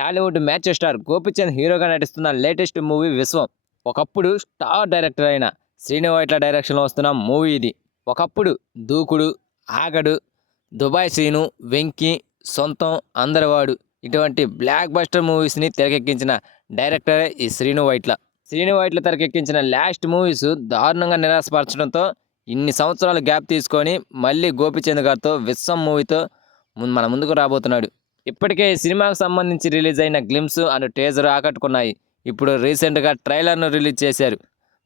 Tollywood match star Gopichand హీరోగా నటిస్తున్న latest movie విశ్వం. ఒకప్పుడు స్టార్ డైరెక్టర్ అయిన శ్రీను వైట్ల డైరెక్షన్లో వస్తున్న మూవీ ఇది. ఒకప్పుడు దూకుడు, ఆగడు, దుబాయ్ సీను, వెంకీ, సొంతం, అందరివాడు ఇటువంటి బ్లాక్ బస్టర్ మూవీస్ని తెరకెక్కించిన డైరెక్టరే ఈ శ్రీను వైట్ల. శ్రీను వైట్ల తెరకెక్కించిన లాస్ట్ మూవీస్ దారుణంగా నిరాశపరచడంతో ఇన్ని సంవత్సరాలు గ్యాప్ తీసుకొని మళ్ళీ గోపిచంద్ గారితో విశ్వం మూవీతో మన ముందుకు రాబోతున్నాడు. ఇప్పటికే ఈ సినిమాకు సంబంధించి రిలీజ్ అయిన గ్లిమ్స్ అండ్ టీజర్ ఆకట్టుకున్నాయి. ఇప్పుడు రీసెంట్గా ట్రైలర్ను రిలీజ్ చేశారు.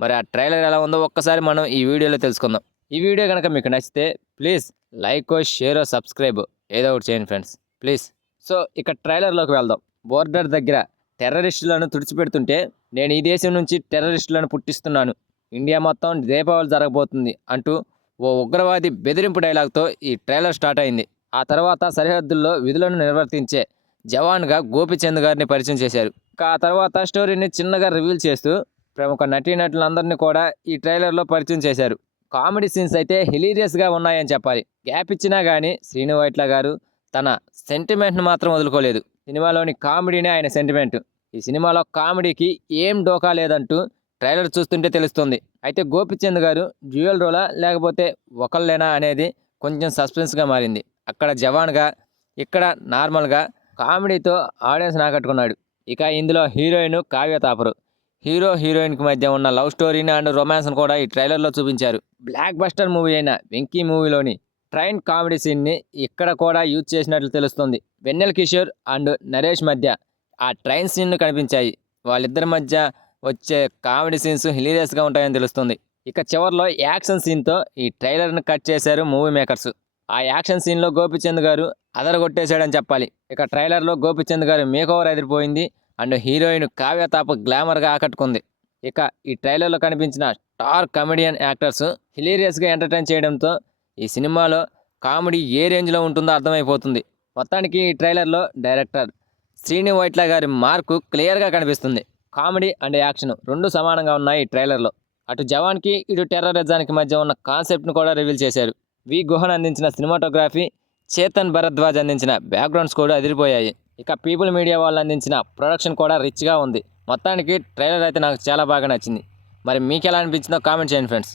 మరి ఆ ట్రైలర్ ఎలా ఉందో ఒక్కసారి మనం ఈ వీడియోలో తెలుసుకుందాం. ఈ వీడియో కనుక మీకు నచ్చితే ప్లీజ్ లైక్, షేర్, సబ్స్క్రైబ్ ఏదో ఒకటి చేయండి ఫ్రెండ్స్ ప్లీజ్. సో ఇక ట్రైలర్లోకి వెళ్దాం. బోర్డర్ దగ్గర టెర్రరిస్టులను తుడిచిపెడుతుంటే నేను ఈ దేశం నుంచి టెర్రరిస్టులను పుట్టిస్తున్నాను, ఇండియా మొత్తం దీపావళి జరగబోతుంది అంటూ ఓ ఉగ్రవాది బెదిరింపు డైలాగ్తో ఈ ట్రైలర్ స్టార్ట్ అయింది. ఆ తర్వాత సరిహద్దుల్లో విధులను నిర్వర్తించే జవాన్గా గోపిచంద్ గారిని పరిచయం చేశారు. ఆ తర్వాత స్టోరీని చిన్నగా రివీల్ చేస్తూ ప్రముఖ నటీనటులందరినీ కూడా ఈ ట్రైలర్లో పరిచయం చేశారు. కామెడీ సీన్స్ అయితే హిలీరియస్గా ఉన్నాయని చెప్పాలి. గ్యాప్ ఇచ్చినా కానీ శ్రీను వైట్ల గారు తన సెంటిమెంట్ను మాత్రం వదులుకోలేదు. సినిమాలోని కామెడీనే ఆయన సెంటిమెంట్. ఈ సినిమాలో కామెడీకి ఏం డోకా లేదంటూ ట్రైలర్ చూస్తుంటే తెలుస్తుంది. అయితే గోపిచంద్ గారు డ్యూయల్ రోలా లేకపోతే ఒకళ్ళేనా అనేది కొంచెం సస్పెన్స్గా మారింది. అక్కడ జవాన్గా, ఇక్కడ నార్మల్గా కామెడీతో ఆడియన్స్ ఆకట్టుకున్నాడు. ఇక ఇందులో హీరోయిన్ కావ్య తాపరు. హీరో హీరోయిన్కి మధ్య ఉన్న లవ్ స్టోరీని అండ్ రొమాన్స్ను కూడా ఈ ట్రైలర్లో చూపించారు. బ్లాక్ బస్టర్ మూవీ అయిన వెంకీ మూవీలోని ట్రైన్ కామెడీ సీన్ని ఇక్కడ కూడా యూజ్ చేసినట్లు తెలుస్తుంది. వెన్నెల కిషోర్ అండ్ నరేష్ మధ్య ఆ ట్రైన్ సీన్లు కనిపించాయి. వాళ్ళిద్దరి మధ్య వచ్చే కామెడీ సీన్స్ హిలీరియస్గా ఉంటాయని తెలుస్తుంది. ఇక చివరిలో యాక్షన్ సీన్తో ఈ ట్రైలర్ని కట్ చేశారు మూవీ మేకర్స్. ఆ యాక్షన్ సీన్లో గోపిచంద్ గారు అదరగొట్టేశాడని చెప్పాలి. ఇక ట్రైలర్లో గోపిచంద్ గారు మేకోవర్ అదిరిపోయింది అండ్ హీరోయిన్ కావ్య తాప గ్లామర్గా ఆకట్టుకుంది. ఇక ఈ ట్రైలర్లో కనిపించిన స్టార్ కమెడియన్ యాక్టర్స్ హిలీరియస్గా ఎంటర్టైన్ చేయడంతో ఈ సినిమాలో కామెడీ ఏ రేంజ్లో ఉంటుందో అర్థమైపోతుంది. మొత్తానికి ఈ ట్రైలర్లో డైరెక్టర్ శ్రీను వైట్ల గారి మార్కు క్లియర్గా కనిపిస్తుంది. కామెడీ అండ్ యాక్షన్ రెండు సమానంగా ఉన్నాయి ఈ ట్రైలర్లో. అటు జవాన్కి ఇటు టెర్రరిజానికి మధ్య ఉన్న కాన్సెప్ట్ను కూడా రివీల్ చేశారు. వి గుహన్ అందించిన సినిమాటోగ్రఫీ, చేతన్ భరద్వాజ్ అందించిన బ్యాక్గ్రౌండ్స్ కూడా అదిరిపోయాయి. ఇక పీపుల్ మీడియా వాళ్ళు అందించిన ప్రొడక్షన్ కూడా రిచ్గా ఉంది. మొత్తానికి ట్రైలర్ అయితే నాకు చాలా బాగా నచ్చింది. మరి మీకు ఎలా అనిపించిందో కామెంట్ చేయండి ఫ్రెండ్స్.